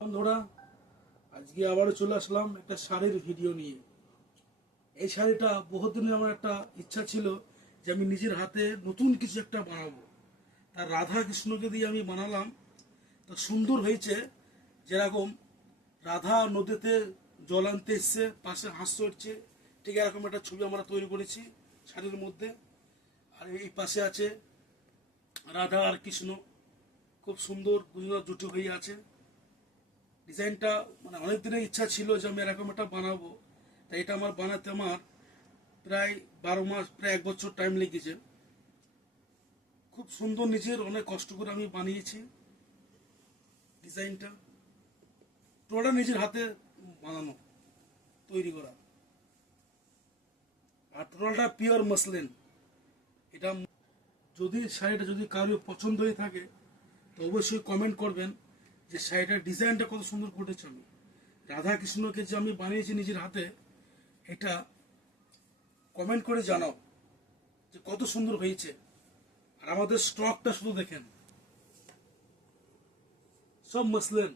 বন্ধুরা, আজকে আবারও চলে আসলাম একটা শাড়ির ভিডিও নিয়ে। এই শাড়িটা বহুদিনের আমার একটা ইচ্ছা ছিল যে আমি নিজের হাতে নতুন কিছু একটা বানাবো। তার রাধা কৃষ্ণকে দিয়ে আমি বানালাম, তো সুন্দর হয়েছে। যেরকম রাধা নদীতে জল আনতে এসছে, পাশে হাঁস চড়ছে, ঠিক এরকম একটা ছবি আমরা তৈরি করেছি শাড়ির মধ্যে। আর এই পাশে আছে রাধা আর কৃষ্ণ, খুব সুন্দর দুজনের জুটি হয়ে আছে। ডিজাইনটা মানে অনেক দিনের ইচ্ছা ছিল যে আমি এরকম একটা বানাবো। তাই এটা আমার বানাতে আমার প্রায় 12 মাস, প্রায় 1 বছর টাইম লেগেছে। খুব সুন্দর, নিজের অনেক কষ্ট করে আমি বানিয়েছি ডিজাইনটা। পুরোটা নিজের হাতে বানানো, তৈরি করা। আর টোটালটা পিওর মসলিন। এটা যদি শাড়িটা যদি কারোর পছন্দ হয়ে থাকে তো অবশ্যই কমেন্ট করবেন যে শাড়িটার ডিজাইনটা কত সুন্দর করেছি আমি। রাধা কৃষ্ণকে যে আমি বানিয়েছি নিজের হাতে, এটা কমেন্ট করে জানাও যে কত সুন্দর হয়েছে। আর আমাদের স্টকটা শুধু দেখেন, সব মসলিন।